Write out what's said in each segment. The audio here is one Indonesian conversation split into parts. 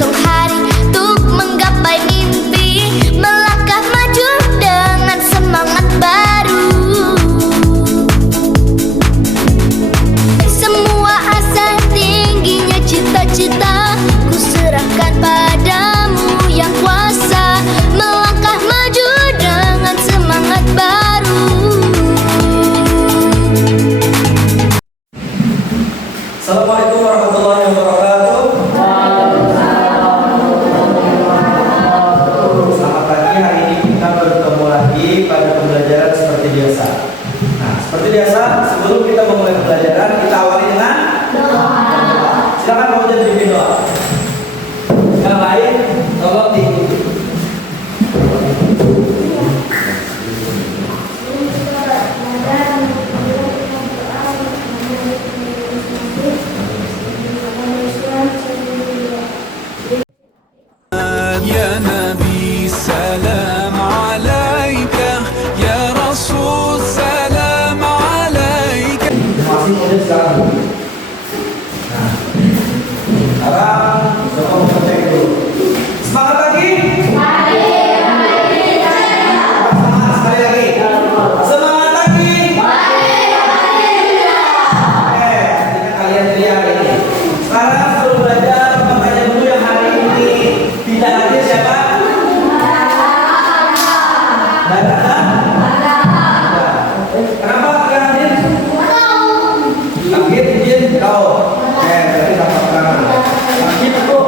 esok hari untuk menggapai mimpi, melangkah maju dengan semangat baru. Semua asa tingginya cita-cita ku serahkan padamu yang kuasa, melangkah maju dengan semangat baru. Assalamualaikum warahmatullahi wabarakatuh. Selamat pagi, hari ini kita bertemu lagi pada pembelajaran seperti biasa. Nah, seperti biasa, sebelum kita memulai pembelajaran, kita awali dengan doa. Silakan kamu jadi pimpin doa. Yang lain, tolong diikuti. يا نبي سلام عليك يا رسول سلام عليك. Masih mulai sekarang. Nah, sekarang coba kita cek dulu. Semangat pagi. Semangat sekali lagi. Semangat pagi. Oke, artinya kalian teriak ini. Sekarang sebelum belajar, makanya dulu yang hari ini tidak hadir siapa? Dada. Kenapa tidak hadir? Sakit, izin, kau. Berarti dapat keterangan. Sakit aku.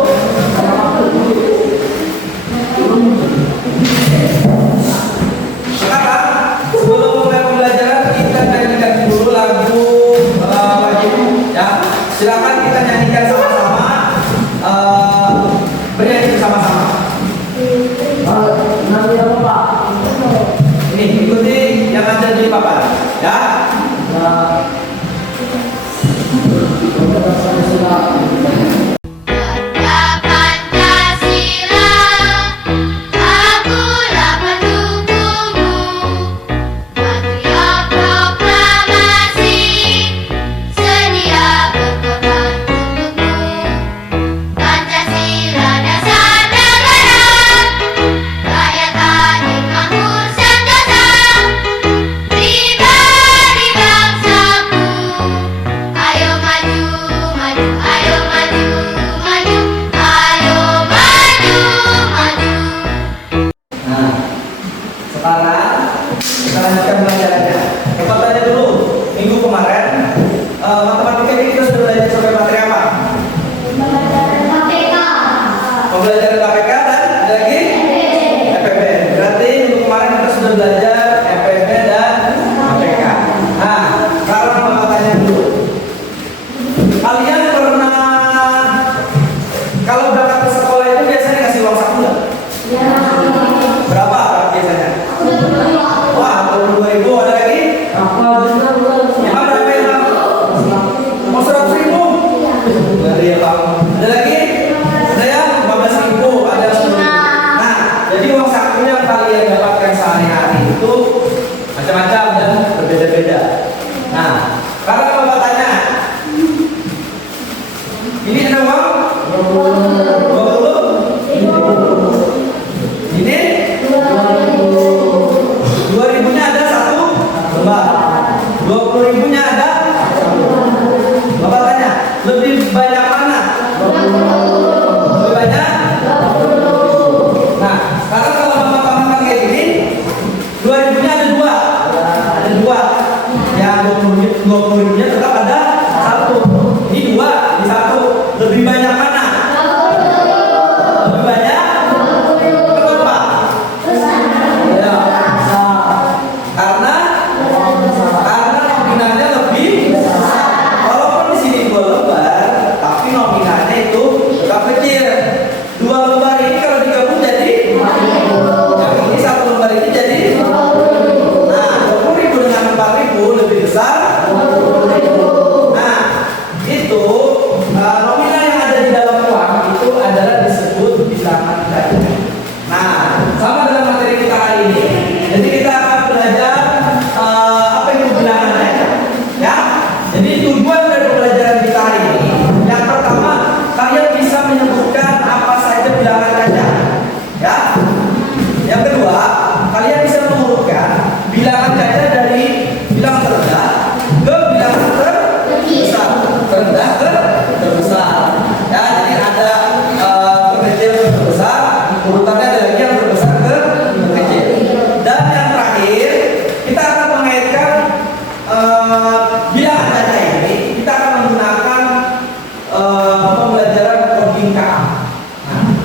Sekarang sebelum mulai pembelajaran kita nyanyikan dulu lagu wajib. Ya, silakan kita nyanyikan sama-sama. Bernyanyi bersama-sama. Ini ikuti yang ada di papan. Ya. Pancasila, akulah pendukungmu. Matiya proklamasi, sedia berkorban untukmu. Pancasila dasar negara, rakyat adil makmur sentosa, pribadi bangsaku. Ayo maju, maju, ayo maju, maju, ayo maju, maju. Nah, sekarang kita lanjutkan pembelajarannya. Coba tanya dulu, minggu kemarin matematika ini kita sudah belajar sampai materi apa? Pembelajaran KPK dan ada lagi EPB. Berarti minggu kemarin kita sudah belajar EPB dan KPK. Nah, sekarang mau tanya dulu. Kalian pernah kalau berangkat ke sekolah itu biasanya kasih uang saku nggak? Berapa biasanya? Wah, 22.000 ada lagi? Emang berapa yang laku? Mau 100.000? Dari yang laku. Ada lagi? Ada yang 15.000? Ada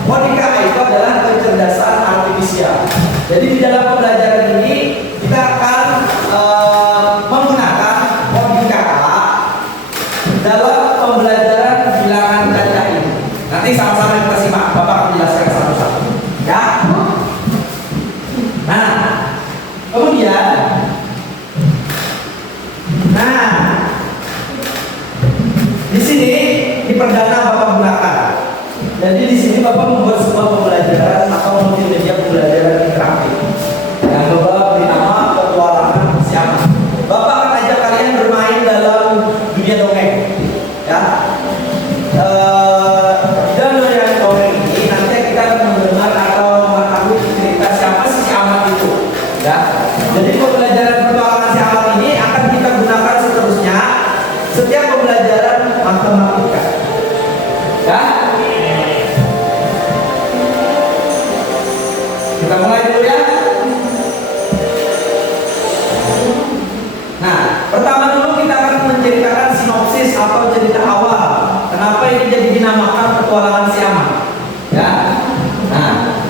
Monika itu adalah kecerdasan artifisial. Jadi di dalam pembelajaran ini kita akan menggunakan Monika dalam pembelajaran bilangan kaca ini. Nanti sama-sama kita simak, Bapak akan menjelaskan satu-satu. Ya. Nah, kemudian, di sini di perdana Bapak gunakan. Jadi di sini Bapak membuat sebuah pembelajaran atau multimedia pembelajaran interaktif yang Bapak beri nama petualangan si Amat. Bapak akan ajak kalian bermain dalam dunia dongeng, ya. Dalam dunia dongeng ini nanti kita akan mendengar atau mengetahui cerita siapa sih si Amat itu, ya. Jadi pembelajaran petualangan si Amat ini akan kita gunakan seterusnya setiap pembelajaran matematika, ya. Kita mulai dulu ya. Nah, pertama dulu kita akan menceritakan sinopsis atau cerita awal. Kenapa ini jadi dinamakan petualangan si Amat? Ya. Nah,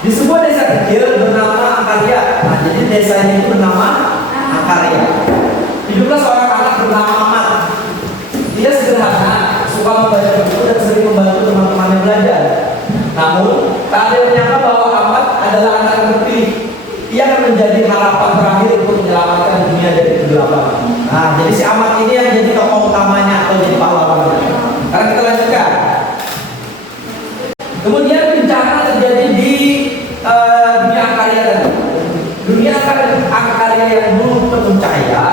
di sebuah desa kecil bernama Angkarya. Nah, jadi desa ini bernama Angkarya. Hiduplah seorang anak bernama Amat. Dia sederhana, suka membaca buku dan sering membantu teman-temannya belajar. Namun, tak ada yang menyangka bahwa Amat adalah anak yang terpilih. Ia akan menjadi harapan terakhir untuk menyelamatkan dunia dari kegelapan. Nah, jadi si Amat ini yang jadi tokoh utamanya atau jadi pahlawannya. Sekarang kita lanjutkan. Kemudian bencana terjadi di dunia Angkarya tadi. Dunia Angkarya yang dulu penuh cahaya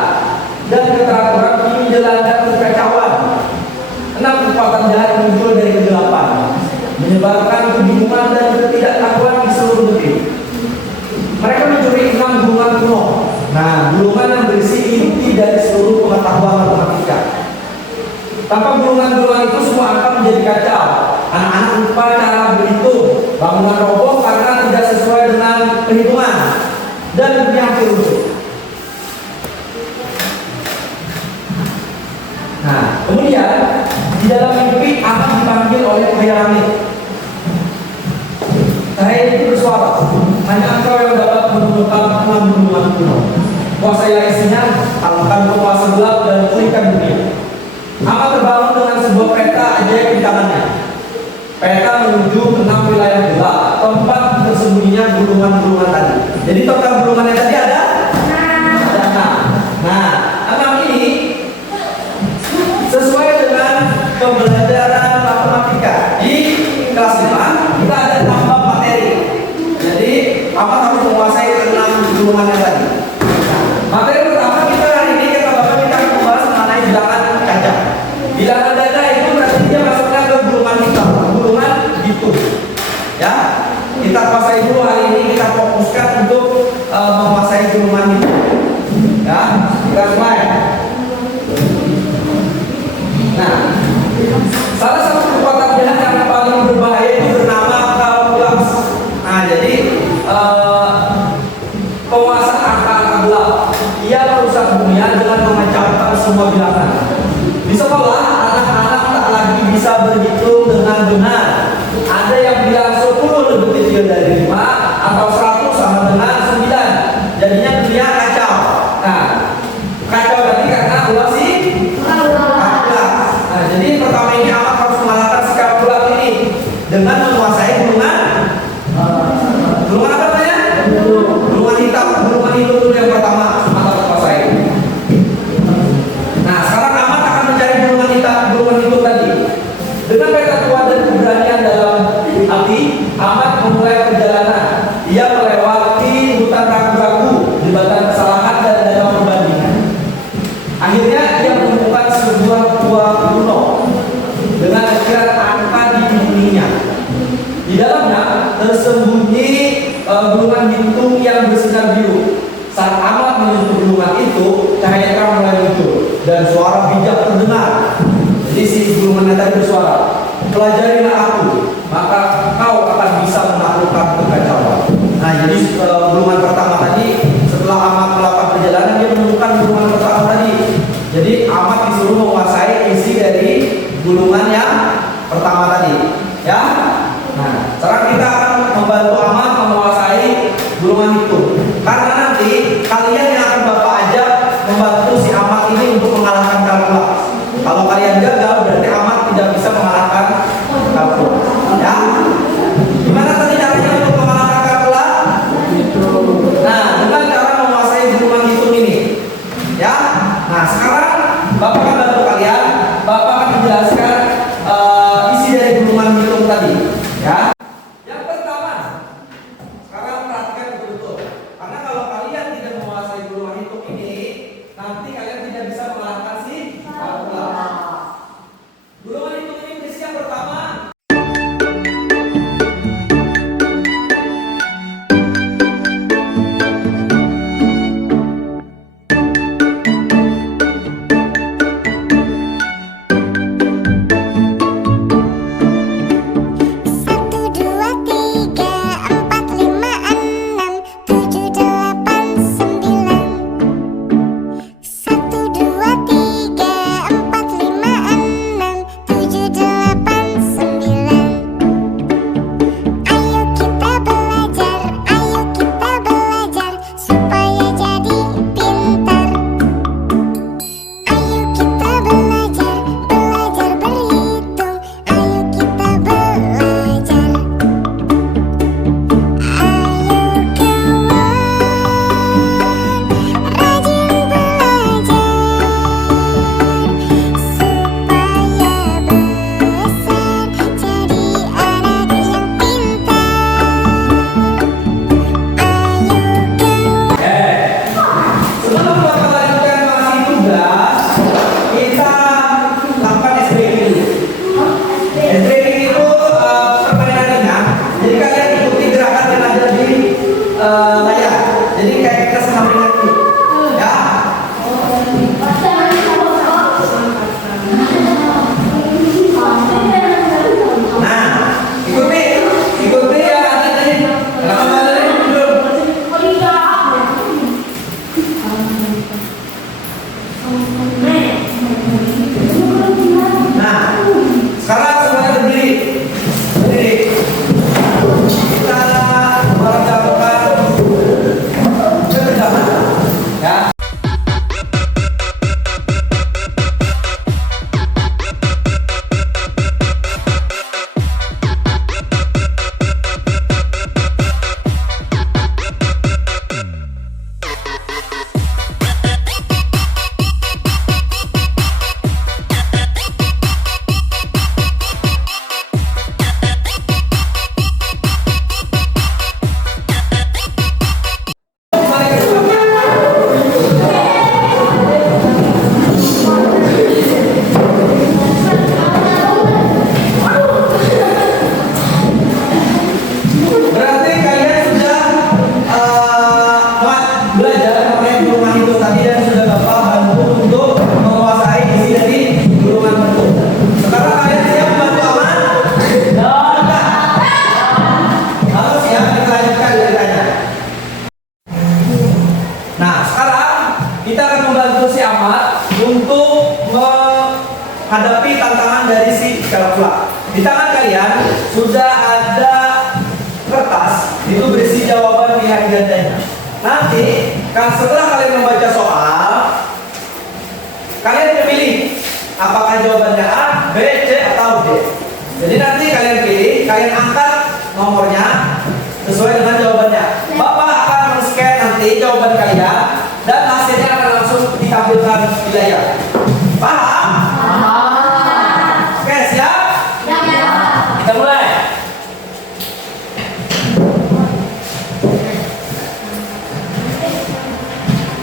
dan keteraturan kini dilanda kekacauan. 6 kekuatan jahat muncul dari kegelapan, menyebabkan kebingungan dan ketidaktahuan di seluruh negeri. Mereka mencuri 6 gulungan kuno. Nah, gulungan yang berisi inti dari seluruh pengetahuan matematika. Tanpa gulungan-gulungan itu semua akan menjadi kacau. Anak-anak lupa cara berhitung, bangunan roboh karena tidak sesuai dengan perhitungan, dan dunia hampir runtuh. Nah, kemudian di dalam mimpi Amat dipanggil oleh cahaya langit. Cahaya itu bersuara, hanya engkau yang dapat menemukan 6 gulungan kuno. Kuasailah isinya, kalahkan penguasa gelap dan pulihkan dunia. Amat terbangun dengan sebuah peta ajaib di tangannya. Peta menuju ke 6 wilayah gelap, tempat tersembunyinya gulungan-gulungan tadi. Jadi total gulungannya tadi ada 6. Nah, 6 ini sesuai dengan pembelajaran matematika. Di kelas 5 kita ada tambah materi. Jadi Amat harus menguasai 6 gulungannya tadi. Materi pertama kita hari ini kita akan membahas mengenai bilangan kaca. Bilangan dada itu berarti dia masuknya ke gulungan hitam, gulungan hitam. Ya, kita kuasai dulu hari ini, kita fokuskan untuk menguasai gulungan hitam. Ya, kita mulai. Nah, salah satu kekuatan jahat yang paling berbahaya itu bernama kalkulus. Nah, jadi penguasa angka gelap. Ia merusak dunia dengan memecahkan semua bilangan. Di sekolah, anak-anak tak lagi bisa berhitung dengan benar. Ada yang bilang 10 lebih kecil dari 5 atau 100 sama dengan 9. Jadinya dunia kacau. Nah, kacau tadi karena ulah si kalkulus. Nah, jadi pertama ini Amat harus mengalahkan si kalkulus ini dengan menguasai gulungan apa namanya? Gulungan hitam. Gulungan itu dulu yang pertama Amat kuasai. Nah, sekarang Amat akan mencari gulungan hitam tadi. Dengan peta tua dan keberanian dalam hati, Amat memulai perjalanan. Ia melewati hutan ragu-ragu, jembatan kesalahan dan danau perbandingan. Akhirnya dia menemukan sebuah gua kuno dengan ukiran angka di dindingnya. Di dalamnya tersembunyi gulungan hitung yang bersinar biru. Saat Amat menyentuh gulungan itu, cahaya terang mulai muncul dan suara bijak terdengar. Jadi si gulungannya tadi bersuara, pelajarilah aku, maka kau akan bisa menaklukkan kekacauan. Nah, jadi gulungan pertama tadi, setelah Amat melakukan perjalanan, dia menemukan gulungan pertama tadi. Jadi Amat disuruh menguasai isi dari gulungan yang pertama tadi. Ya, sudah ada kertas itu berisi jawaban pilihan gandanya. Nanti kan setelah kalian membaca soal, kalian pilih apakah jawabannya A, B, C atau D. Jadi nanti kalian pilih, kalian angkat nomornya sesuai dengan jawabannya. Bapak akan men-scan nanti jawaban kalian dan hasilnya akan langsung ditampilkan di layar. Paham? Oke, siap? Kita mulai.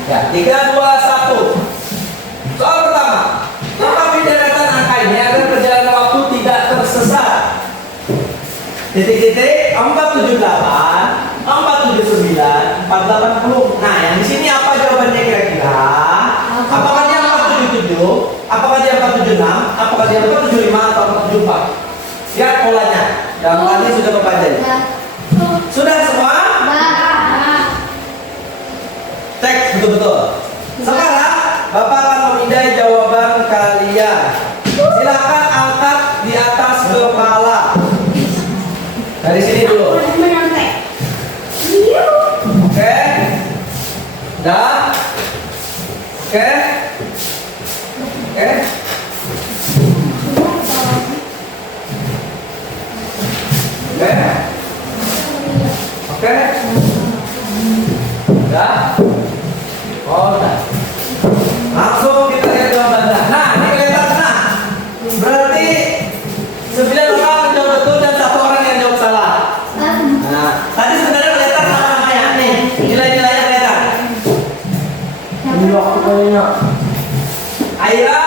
Ya, 3, 2, 1. Soal pertama. Tetapi deretan angka ini agar perjalanan waktu tidak tersesat. Titik-titik 478, 479, 480. Nah, yang di sini apa jawabannya kira-kira? Apakah dia 477? Apakah dia 476? Apakah dia 475 atau 474? Lihat polanya. Yang tadi sudah pelajari. Sudah semua? Cek betul-betul. Sekarang Bapak akan memindai jawaban kalian. Silakan angkat di atas kepala. Dari sini dulu. Oke. Dan oke. Oke. Oke. Oke. Udah. Oh, udah. Langsung kita lihat jawabannya. Nah, ini kelihatan. Nah, berarti 9 orang menjawab betul dan 1 orang yang jawab salah. Nah, tadi sebenarnya kelihatan nama-namanya nih. Nilai-nilainya kelihatan. Aira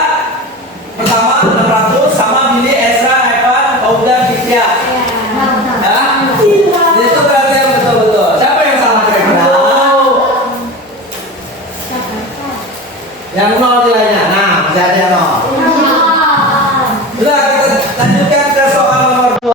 pertama 600 sama Billy, Ezra, Evan, Auda, Fitria. Ya? Itu berarti yang betul-betul. Siapa yang salah kira-kira? Yang 0 nilainya. Nah, masih ada yang 0. Sudah, kita lanjutkan ke soal nomor 2.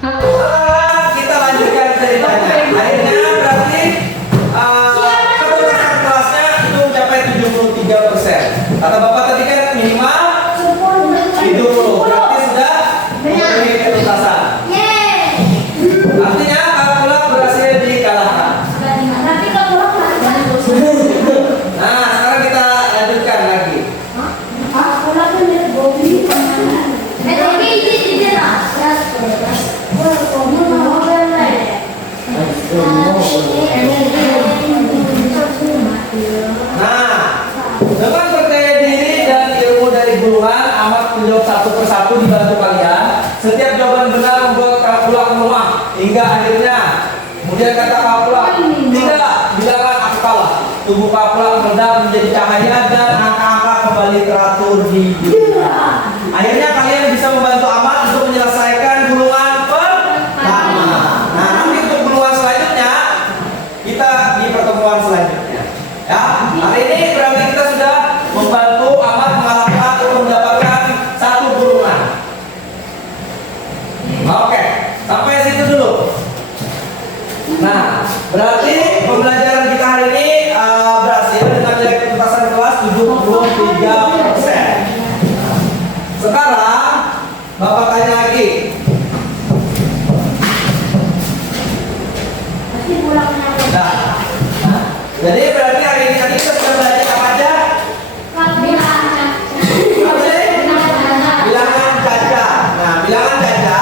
Kita lanjutkan ceritanya. Akhirnya berarti keputusan kelasnya itu mencapai 73%. Kata Bapak tadi kan minimal 70. Berarti sudah memenuhi ketuntasan. Artinya kalkulak berhasil dikalahkan. Nah, sekarang kita lanjutkan lagi. Aku gulungan, Ahmad menjawab satu persatu dibantu kalian. Setiap jawaban benar membuat kalkula melemah hingga akhirnya kemudian kata kalkula, tidak, bilangan aku kalah. Tubuh kalkula meledak menjadi cahaya dan angka-angka kembali teratur di buku. Akhirnya kalian bisa membantu Ahmad untuk menyelesaikan gulungan pertama. Nah, nanti untuk gulungan selanjutnya kita di pertemuan selanjutnya. Ya, hari ini berarti kita sudah membantu Ahmad mengalahkan atau mendapatkan satu gulungan. Oke, sampai situ dulu. Nah, berarti pembelajaran kita hari ini berhasil dengan nilai ketuntasan kelas 73%. Sekarang Bapak tanya lagi. Nah, jadi berarti hari ini tadi kita sudah belajar apa aja? Bilangan kaca. Nah, bilangan kaca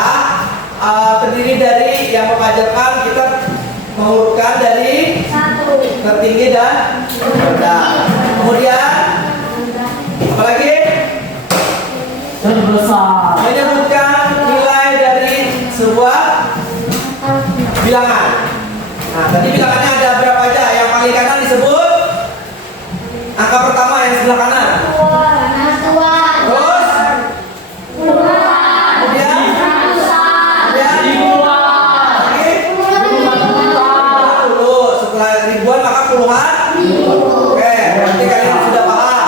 terdiri dari yang mengajarkan kita mengurutkan dari tertinggi dan rendah. Kemudian apa lagi? Menyebutkan nilai dari sebuah bilangan. Nah, tadi bilangannya ada berapa aja? Yang paling kanan disebut angka pertama yang sebelah kanan. Terus kemudian dulu setelah ribuan maka puluhan. Oke, berarti kalian sudah paham.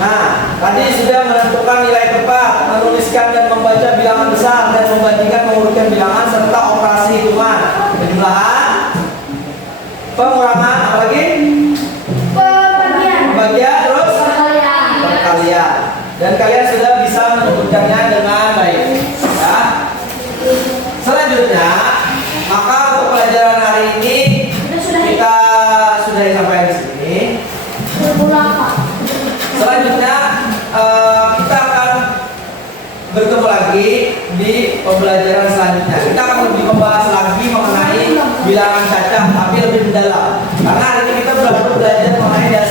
Nah, tadi sudah menentukan nilai tepat, menuliskan dan membaca bilangan besar dan membandingkan mengurutkan bilangan serta operasi hitungan, penjumlahan, pengurangan, apalagi pembagian, terus perkalian. Dan kalian sudah bisa menyebutkannya dengan baik. Ya. Selanjutnya, maka untuk pelajaran hari ini kita sudah sampai di sini. Selanjutnya kita akan bertemu lagi di pembelajaran selanjutnya. Kita akan lebih membahas lagi mengenai bilangan cacah, tapi lebih mendalam. Karena hari ini kita baru belajar mengenai dasar